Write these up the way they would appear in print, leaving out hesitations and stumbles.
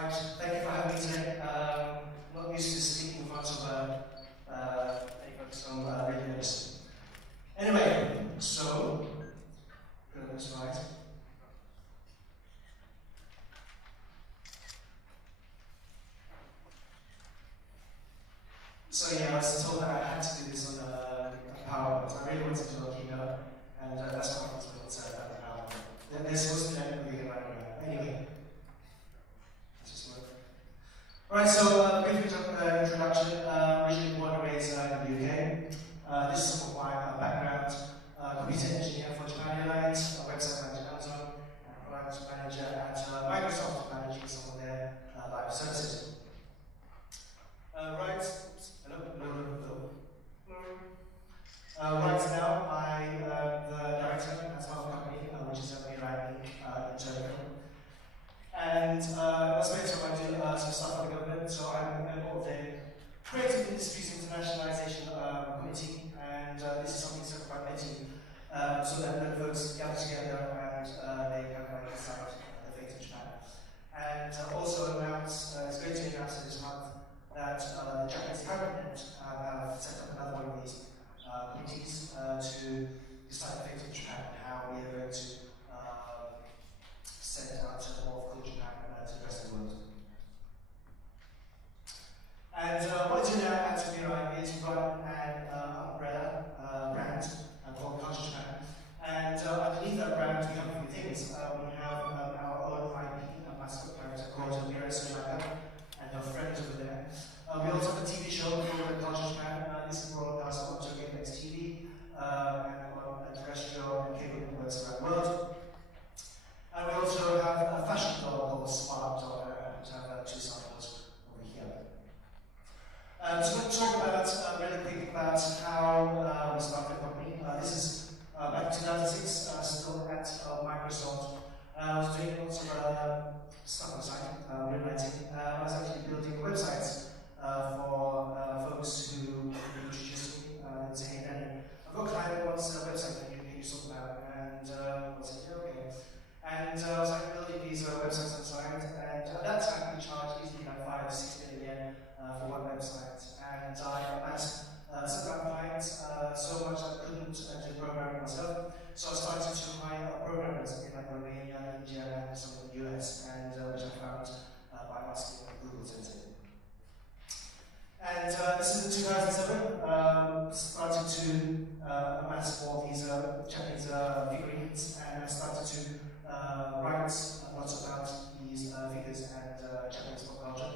Right, thank you for having me today. I'm not used to speaking in front of some radios. Anyway, so, got this right. So yeah, I was told that I had to do this on PowerPoint. I really wanted to do a keynote, and that's what I was told about PowerPoint. There's supposed to be a movie around. Anyway, let's just work. Alright, so brief introduction. Originally born and raised in the UK. This is some of my background. Computer engineer for Japan Airlines, a website manager at Amazon, and product manager at Microsoft, managing some of their live services. Right now, I'm the director at our company, which is a Mirai in Tokyo. And as mentioned, I do some stuff for the government, so I'm a member of the Creative Industries Internationalization Committee, and this is something set by Betty, so that folks gather together and they kind of decide the fate of Japan. And also announce, it's great to announce this month that the Japanese government have set up another one of these committees to decide the fate of Japan and how we are going to send out more of Japan to the rest of the world. And what I do now at Mirai is run an umbrella brand called Culture Japan. And underneath that brand, we have a few things. We have our own IP, a mascot character called Mirai Sunaka, and her friends over there. We also have a TV show called Culture Japan. This is broadcast on Tokyo TV and on terrestrial and cable networks around the world. And we also have a fashion doll called Smart Doll. I happen to have two samples over here. So we're going to talk about really quick about how we started the company. This is back in 2006, still at Microsoft. I was doing lots of stuff on the site, rewriting. I was actually building websites for folks who introduced me and say, hey, Danny, I've got a client that wants a website that you can sort about. And I said, yeah, okay. And I was like building these websites on the side, and at that time we charged easily like 5 or 6 million yen for one website. And I amassed some clients so much that I couldn't do programming myself. So I started to hire programmers in like Romania, India, and some of the US, and which I found by asking Google to do. And this is in 2007, started to amass all these Japanese figurines, and I started to write lots about these figures and Japanese pop culture.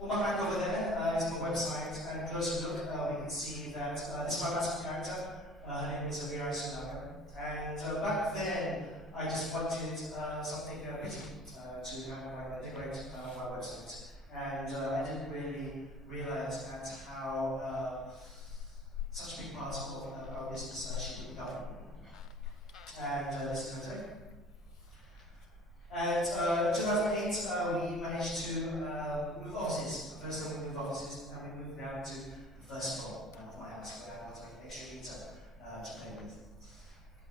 On my back over there is my website, and closer look, we can see that this is my mascot character. Her name is Mirai Sunaka. And back then, I just wanted something pretty to kind of like decorate my website. And I didn't really realize that how such a big part of our business should be done. And this is my take. And in 2008, we managed to move offices. The first time we moved offices, and we moved down to the first floor of my house, where I was like an extra meter to play with.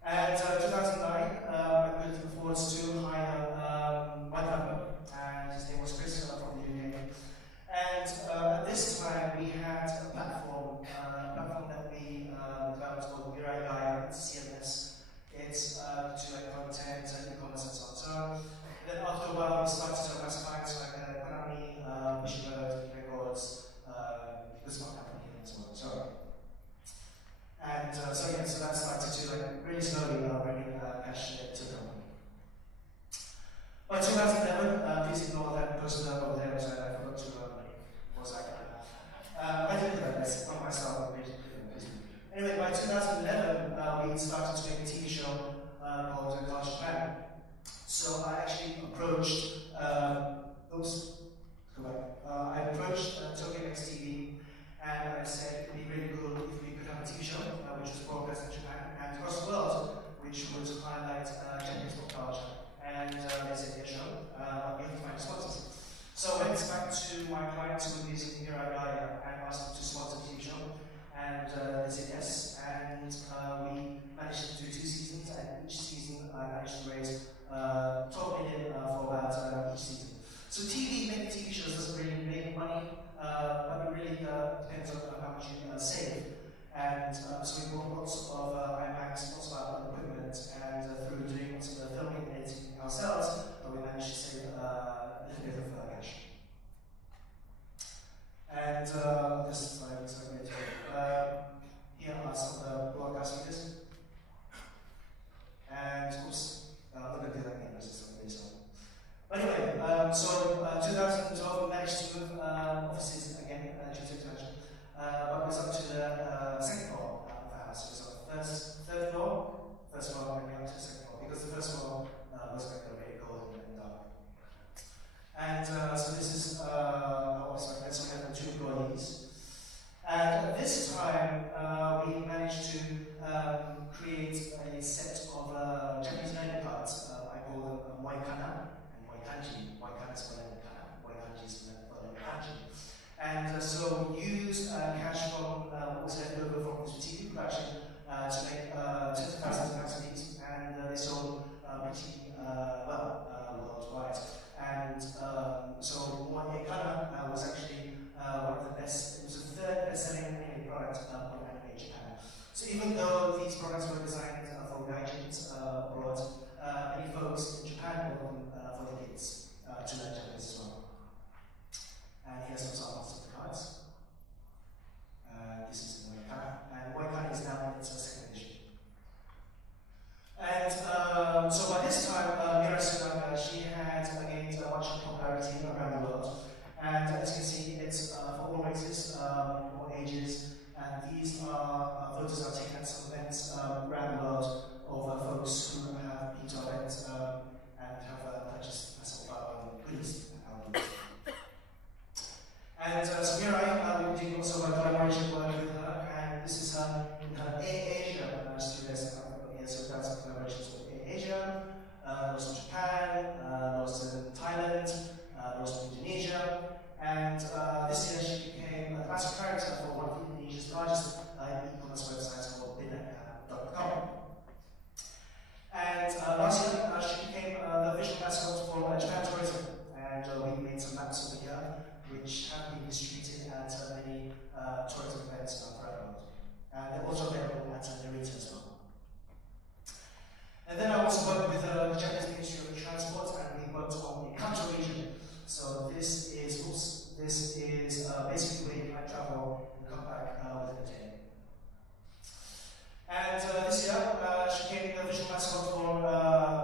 And 2009, I could afford to hire one member, and his name was Chris from the UK. And at this time, we had a platform that we developed called Mirai Gaia, CMS. It's to like content and e-commerce and so on. So then after a while, we started to amass clients like Konami, Bushiroad, Records, this one company, and so on. So that started to like really slowly bring in cash to the company. By 2011, please ignore that poster over there, which I forgot to was like I did that, not myself. Anyway, by 2011, we started to make a TV show called Culture Japan. So I actually approached, I approached Tokyo TV, and I said it would be really cool if we could have a TV show which was broadcast in Japan and across the world, which would highlight Japanese pop culture. And they said, yeah, sure, we have to find sponsors. So I went back to my clients who were using Mirai Gaia and asked them to sponsor the TV show. And they said yes, and we managed to do 2 seasons, and each season I managed to raise 12 million for about each season. And so we bought lots of iMacs, lots of other equipment, and through doing lots of the filming and editing ourselves, we managed to save a little bit of cash. And this slide looks like it. Here are some of the broadcast figures. And oops, look at that again, this is something really slow. Anyway, so 2012 we managed to move offices again due to expansion. But it was up to the second floor of the house. It was on the third floor, and we up to the second floor, because the first floor was going to be very cold and dark. And so this is, so we have the 2 employees. And this time, we managed to create a set of Japanese learning cards. I call them Moikana and Moikanji. Moikana is for learning kana, Moikanji is for learning kanji. And so we used cash from what was left over from the TV production to make 10,000 pounds of these, and they sold pretty well worldwide. And so Moikana was actually one of the best, it was the 3rd best-selling anime product of anime in Japan. So even though these products were designed for gaijins abroad, many folks in Japan bought them for the kids to learn Japanese as well. And here's some samples of the cards. This is Moikana, and Moikana is now in its 2nd edition. And so by this time, Mira Tsunaga, she had gained much popularity around the world. And as you can see, it's for all races, all ages, and these are photos are taken at some events around the world of folks who have been to events and have purchased some goodies. And so here we did also a collaboration work with her, and this is her in her Asia studios. So we've done some collaborations with Asia, those in Japan, those in Thailand, those in Indonesia. And this year she became a classic character for one of Indonesia's largest e-commerce websites called binak.com. And last year she became the visual mascot for Japan Tourism, and we made some maps over here which have been distributed at many tourism events around the world. And they're also available at Narita as well. And then I also worked with the Japanese Ministry of Transport, and we worked on the Kanto region. So this is basically where you can travel and come back within a day. And this year, she became the visual mascot for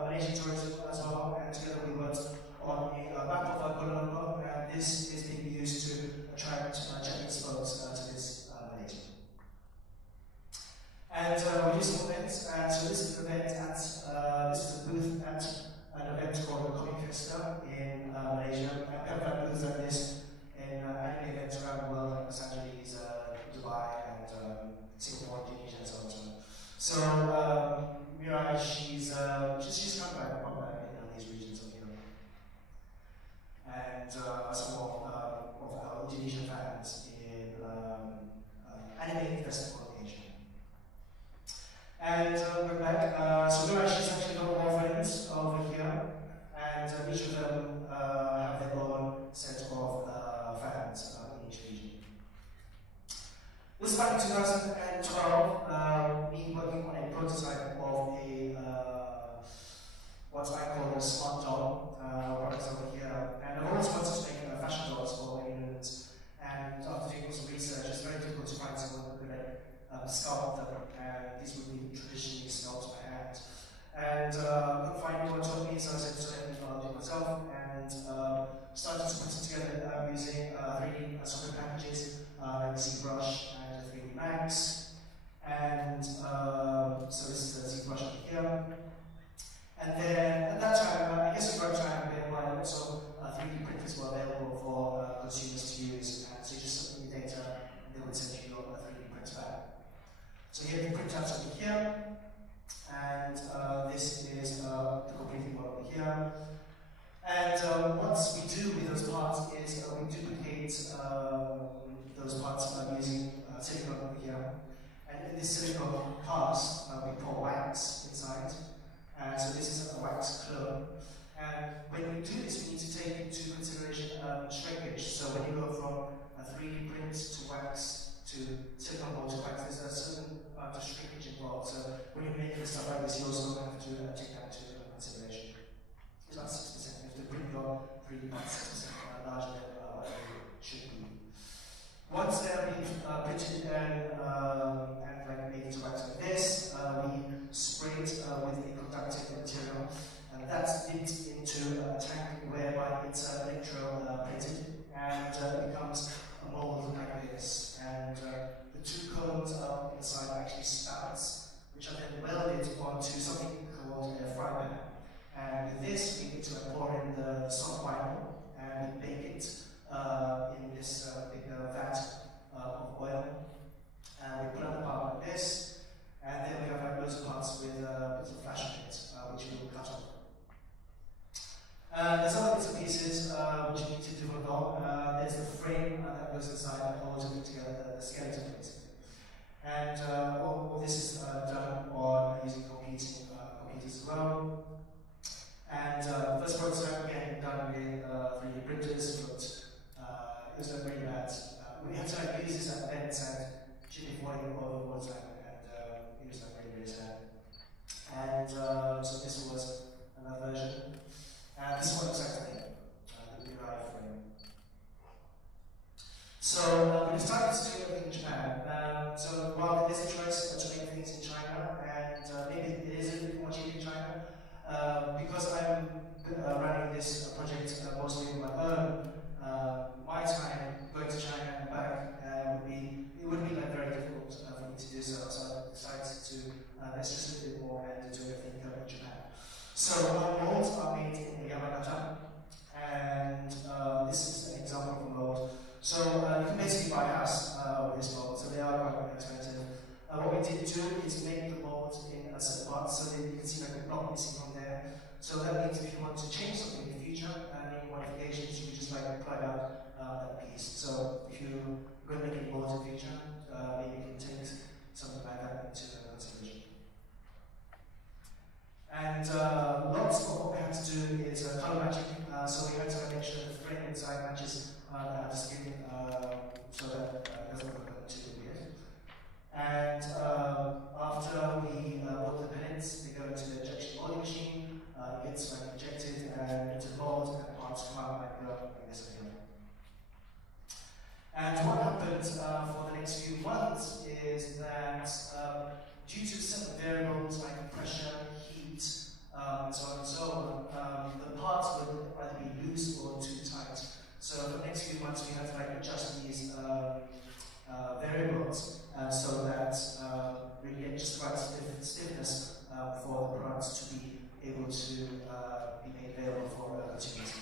Malaysian tourism as well, and together we worked on a map of Kuala Lumpur, and this is being used to attract Japanese folks to this Malaysia. And we do some events, and so this is an event at, this is a booth at an event called the Comic Festa in Malaysia. And we have that booth at this in anime events around the world, like Los Angeles, Dubai, and Singapore, Indonesia, and so on. So Mirai, she's come back in these regions of Europe. And some of our Indonesian fans in anime festival in Asia. And we're back. So Mirai, she's actually got more friends over here, and each of them have their own set of fans in each region. This was back in 2012, me working on a prototype of a what I call a smart doll, products over here. And I've always wanted to make fashion dolls for humans. And after doing some research, it's very difficult to find someone who could sculpt them. And these would be traditionally sculpted by hand. And couldn't find anyone who told me, so I said, so let me do it myself. And started to put it together using 3D software packages like ZBrush and 3D Max. And so this is the ZBrush over here. And then at that time, I guess the right time available, and also 3D printers were available for consumers to use. And so you just submit your data, and they would send you your 3D prints back. So you have the printouts over here, and this is the completed one over here. And what we do with those parts is we duplicate those parts using silicone over here. And in this silicone pass, we pour wax inside. And so this is a wax clone. And when we do this, we need to take into consideration shrinkage. So when you go from a 3D print to wax to silicon mold wax, there's a certain amount of shrinkage involved. So when you're making stuff like this, you also have to take that into consideration. It's about 6%. You have to bring your 3D about 6% larger than what it should be. Once they have been printed and like made into wax like this, we spray it with a conductive material, and that's dipped into a tank whereby it's electro-plated, and it becomes a mold like this. And the two cones up inside actually spouts, which are then welded onto something called a fry pan. And with this, we need to pour in the soft vinyl, and we bake it in this big vat of oil. And we put on the part like this, and then we have like those parts with bits of flash in it, which we will cut off. There's other bits and pieces which you need to do along. There's the frame that goes inside that holds it together, the skeleton basically. And all this is done on using computers as well. And first prototype again done with 3D printers, but it was really bad. We had to like use this at events and should be falling over all the time, and it was like really sad. And so this was another version. And this one looks like the Mirai frame. So we decided to do everything in Japan. So while there is a choice to make things in China, and maybe it is a bit more cheap in China, because I'm running this project mostly on my own, my time going to China and back would be like very difficult for me to do so. So I decided to let's just do a bit more and do everything in Japan. So our molds are made in Yamagata, and this is an example of a mold. So you can basically buy us with this mold, so they are quite expensive. What we did do is make the molds in certain parts, so that you can see like a block missing from there. So that means if you want to change something in the future, any modifications, you can just like apply out that piece. So if you're going to make any molds in the future, maybe you can take something like that into consideration. And lots of what we had to do is color matching. So we had to make sure the frame inside matches the skin, so that it doesn't look too weird. And after we build the pellets, they go into the injection molding machine. It gets like injected and into the mold, and parts come out like this again. And what happened for the next few months is that due to certain variables like pressure, heat, and so on and so on, the parts would either be loose or too tight. So for the next few months, we had to like adjust these variables so that we get just right stiffness for the products to be able to be made available for consumers.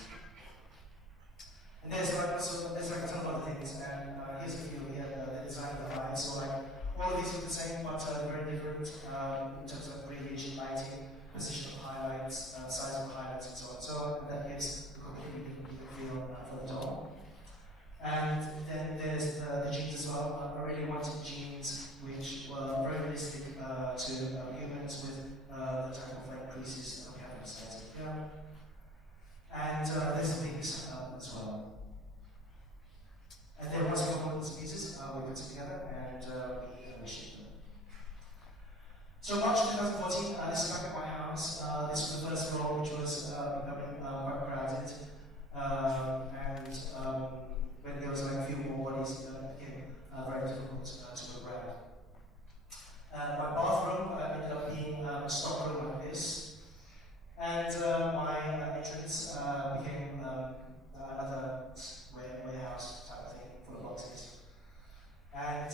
And there's like a ton of other things, and here's a few here, the design of the line. So like all of these are the same, but very different in terms of radiation, lighting, position of highlights, size of highlights, and so on. So that gives a completely different feel for the top. And then there's the jeans as well. I really wanted jeans which were very realistic to humans with the type of like creases that we have on the sides here. And there's the wings as well. And then once we have all these pieces, we put them together and we ship them. So March 2014, this is back at my house. This was the first floor, which was becoming quite crowded. And when there was like a few more bodies, it became very difficult to move around. My bathroom ended up being a stockroom like this. And my entrance became another warehouse type of thing full of boxes. And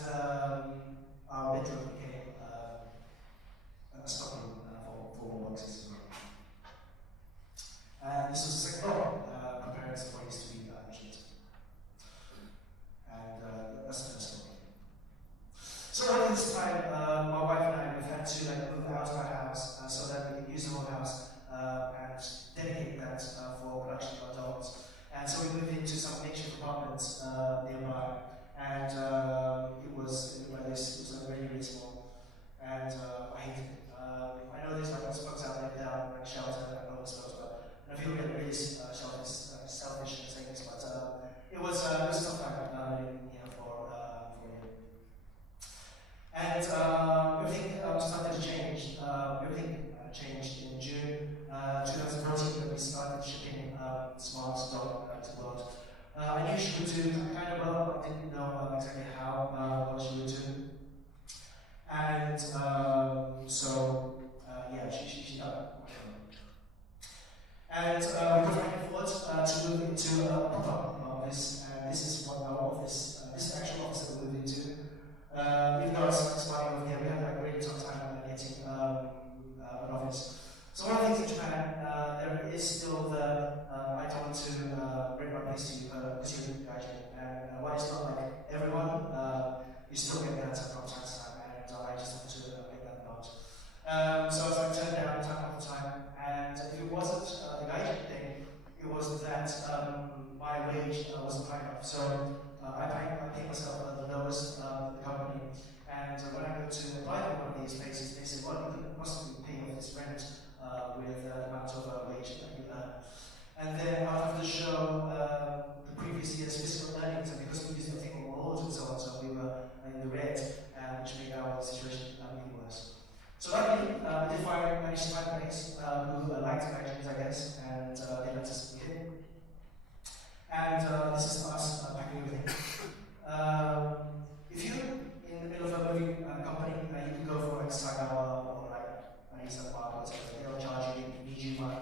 changed. Everything changed in June 2014 when we started shipping smart dog to the world. I knew she would do kind of well, I didn't know exactly how well she would do. And yeah, she done. And we were looking forward to move into a pop-up office, and this is what our office, this is the actual office that we moved into. Even though I was starting over here, we had a really tough time getting an office. So one of the things in Japan, there is still the I don't want to bring my place to you, because you're a gaijin, and while it's not like everyone, you still get that from time to time, and I just have to make that note. So I was like turned down time after time, and if it wasn't the gaijin thing, it was that my wage wasn't high enough. So I paid myself the lowest in the company, and when I go to apply for one of these places, they said, well, you couldn't possibly pay off this rent with the amount of wage that you earn. And then out of the show, the previous year's fiscal earnings, and because we used to take on laws and so on, so we were in the red, which made our situation even worse. So luckily, we did manage to find a place who liked Nigerians, I guess, and they let us in. And this is us packing everything. If you're in the middle of a moving company, you can go for like Sagawa or like Isama or whatever. They'll charge you, need you money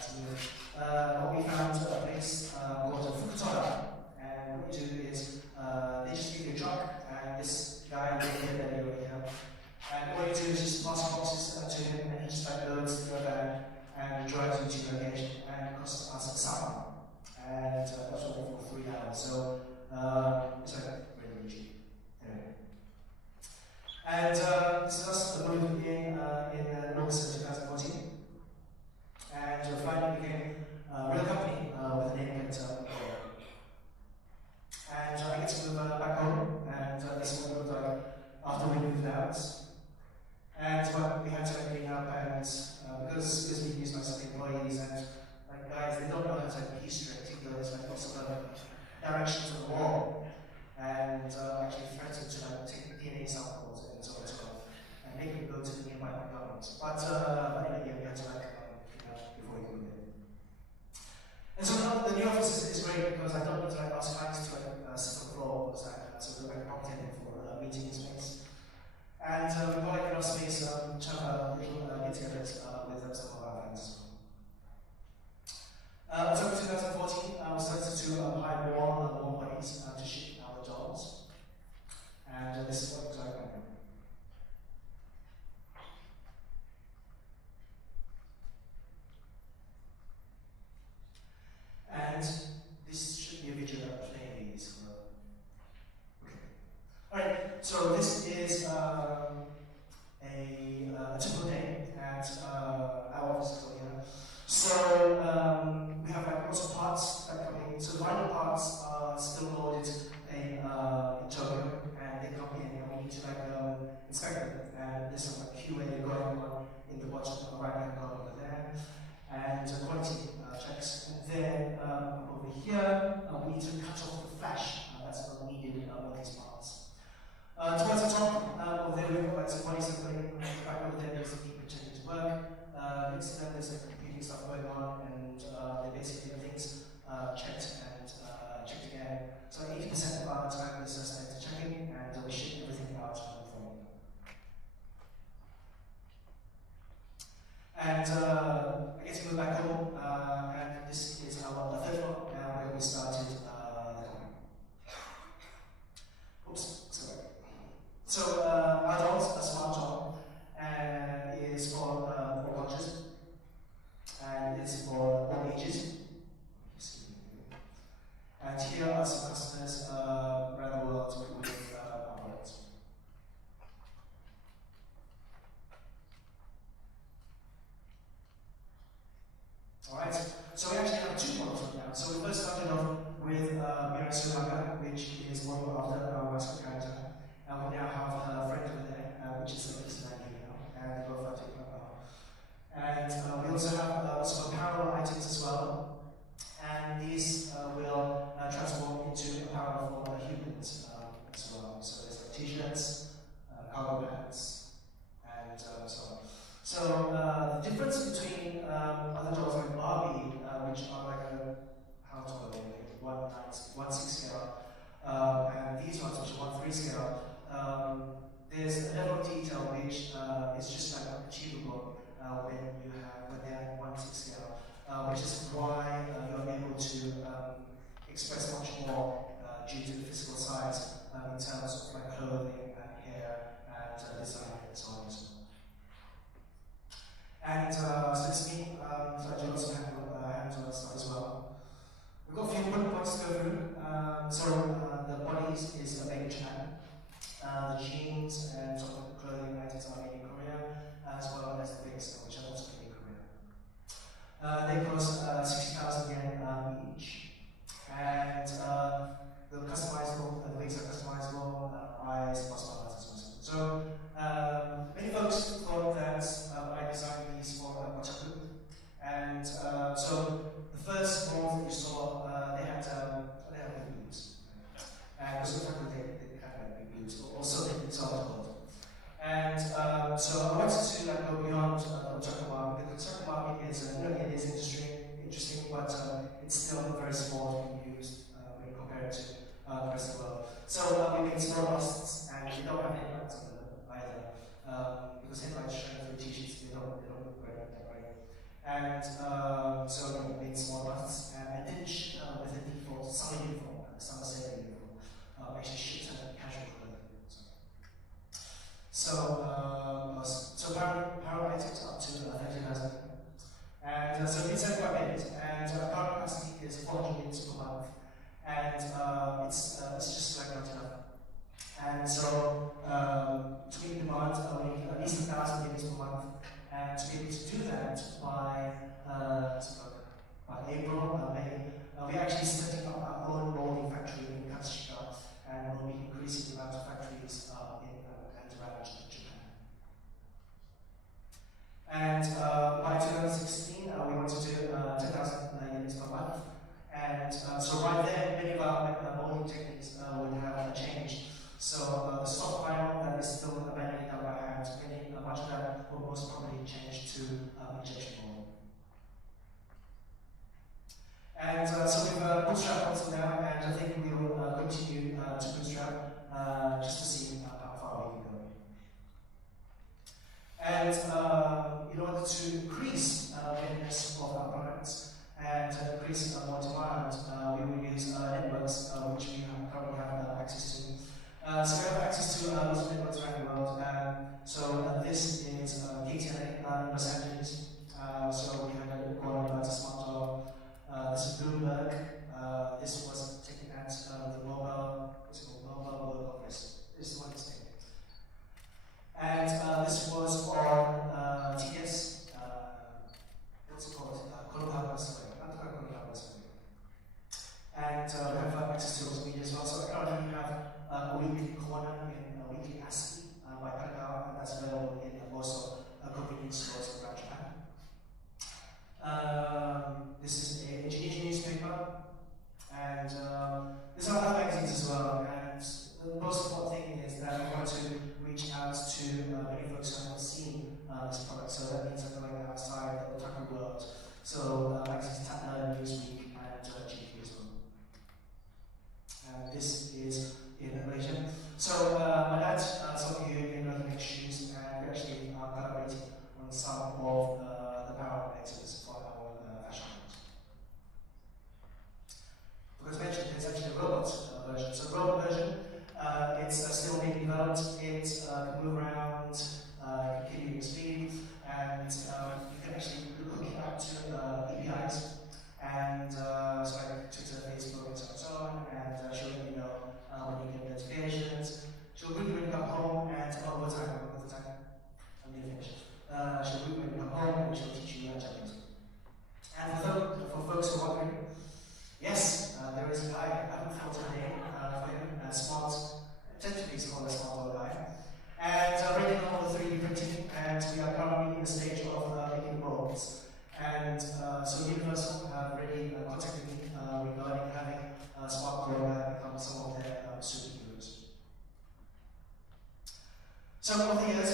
to move. But we found a place called Fukutora, and what you do is they just give you a truck, and this guy over here, and what you do is just pass boxes to him, and he just like loads your van and drives you to your location, and it costs us a sum. And that's what for 3 hours. So it's like really cheap. Anyway. And this is us moving in August 2014. And finally became a real company with a name that and I get to move back home, and this is what it looked like after we moved out. And we had to clean up, and because we use lots of employees, and like guys, they don't know how to type history, there's like lots of direction to the wall, and actually threatened to like take DNA samples and so on and so on, and make them go to the nearby McDonald's. But anyway, yeah, we had to like before we move in. And so now the new office is great because I don't need to like ask clients to like sit on the floor, because so we're like a prompt for meeting space. And we've got like enough space to have a little get-together with some of our friends. October 2014, we started to hire more employees to ship our jobs. And this is what it looks like right now. And this should be a video that plays. Okay. Alright, so this is a typical day at our office here. So we have like lots of parts that come in. So the final parts are still loaded in Tokyo, and they come in, and we need to like inspect them. And there's some like QA going on in the bottom right-hand corner over there, and quality checks. And then over here, we need to cut off the flash that's not needed on these parts. Towards the top, over there we've got like some body sampling. Right over there, there's the people checking his work. Next to them, there's like computing stuff going on, and they basically everything's checked and checked again. So 80% of our time is spent checking, and we ship everything out from the phone. And I get to move back home, and this is our third floor, where we started the company. Oops, sorry. So our jobs, a smart job, is for all cultures, and it's for all ages. And here are some customers around the world with our products. Alright, so we actually have two models right now. So we first started off with Mira, which is modeled after our mascot character. And we now have a friend over there, which is a personality now, and they both are taking up now. And we also have some apparel items as well. And these will transform into apparel for humans as well. So there's like t-shirts, cargo pants, and so on. So the difference between other dolls like Barbie, which are like how tall are they? Like 1/6 scale, and these ones which are 1/3 scale. There's a level of detail which is just like achievable when they're at 1/6 scale, which is why you're able to express much more due to the physical size in terms of like clothing and hair and design and so on and so on. And so it's me, so I do lots of hands-on stuff as well. We've got a few bullet points to go through. The bodies is made in Japan. The jeans and sort of clothing items are made in Korea, as well as the wigs, which are also made in Korea. They cost 60,000 yen each. And the wigs are customizable, eyes, plus and so on. So many folks thought that I designed these for Choo. And so the first ones that you saw, they had big boobs. And because of the fact that they had big boobs, also it's all. And so I wanted to go beyond the construction market. The construction market is it is interesting, but it's still very small to be used when compared to the rest of the world. So we made small busts, and we don't have headlights on them either, because headlights showing through t-shirts, they don't look great that way. And so we made small busts, and I didn't ship with a default summer uniform, summer sailing uniform. I actually shipped casual clothing. So power items up to 30,000. And so it's quite a bit. And power capacity is 400 units per month. And it's just like not enough. And so to meet demand, we need at least 1,000 units per month. And to be able to do that by April, May, we're actually setting up our own molding factory in Katsushika, and we'll be increasing the amount of factories in and around Japan. And by 2016, we wanted to do 10,000 units per month. And so right there, many of our molding techniques would have changed. So the soft vinyl that is still manually done by hand, much of that will most probably change to injection molding. And so we've bootstrapped until now, and I think we will continue to bootstrap just to see how far we can go. And in order to increase awareness of our products and increase more demand, we will use networks which we currently have access to. So we have access to lots of networks around the world. So this is KTLA in Los Angeles. So we have a call Smart Dog. This is Bloomberg. This was taken at the Mobile World Congress. This is what it's taken. And this was on TS, what's it called? Konoha Survey. And we have access to those media as well. So currently we have a weekly corner in a weekly ASCII by Kanagawa, and that's available in also convenience stores around Japan. This is an engineering newspaper, and there's other magazines as well. And the most important thing is that we want to reach out to many folks who haven't seen this product. So that means that going outside the otaku world. So magazines Newsweek and GQ as well. And this is in Malaysia. So my dad, some of you know he makes shoes, and we actually are collaborating on some of the power connectors for our fashion brands. Because mentioned, there's actually a robot version. So the robot version, it's still being developed. It can move around, can give you speed, and you can actually hook it up to APIs. And so like Twitter, Facebook, and so on, and she'll let you know when you get notifications. She'll bring you when you come home, and over time, I'm going to finish. She'll bring you when you come home, and she'll teach you Japanese. And for folks who are wondering, yes, there is a guy, I haven't thought of a name for him, Smart, technically he's called a Smart Guy. And already done all the 3D printing, and we are currently in the stage of making molds. And so Universal have already contacted me regarding having Smart become some of their superheroes. So over the years,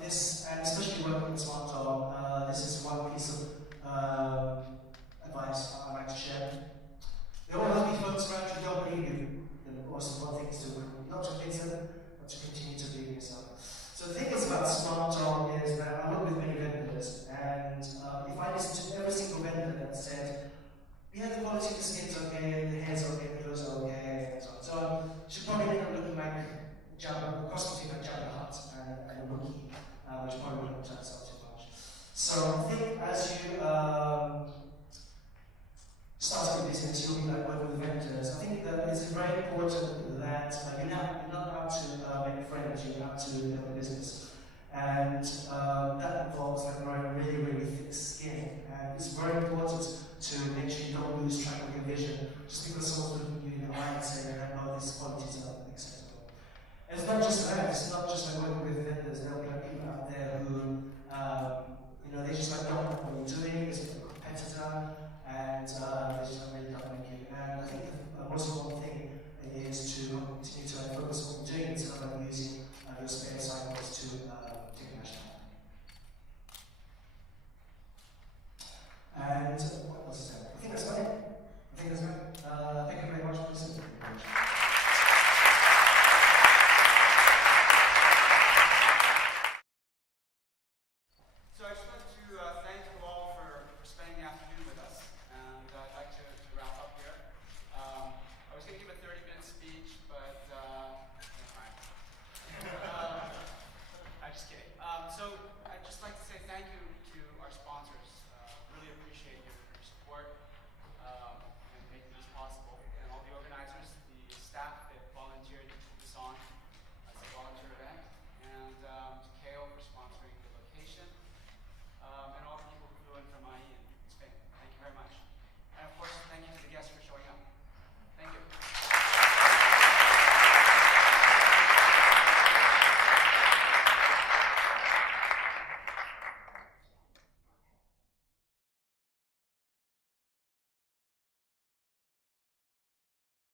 this, and especially actually working with Smart Dog, this is one piece of advice I'd like to share. There will always be folks around you who don't believe you. And of course, one thing is to not to convince them, but to continue to believe in yourself. So the thing is about Smart Dog is that I work with many vendors, and if I listen to every single vendor that said, yeah, the quality of the skin's okay, the hair's okay, the clothes are okay, and so on. So you should probably end up looking like cross between like Jabba the Hutt and a rookie, which probably wouldn't turn out too much. So I think as you start a business, you'll be like working with vendors. I think that it's very important that you're not out to make friends, you're out to build a business. And that involves like growing really, really thick skin. And it's very important to make sure you don't lose track of your vision just because someone's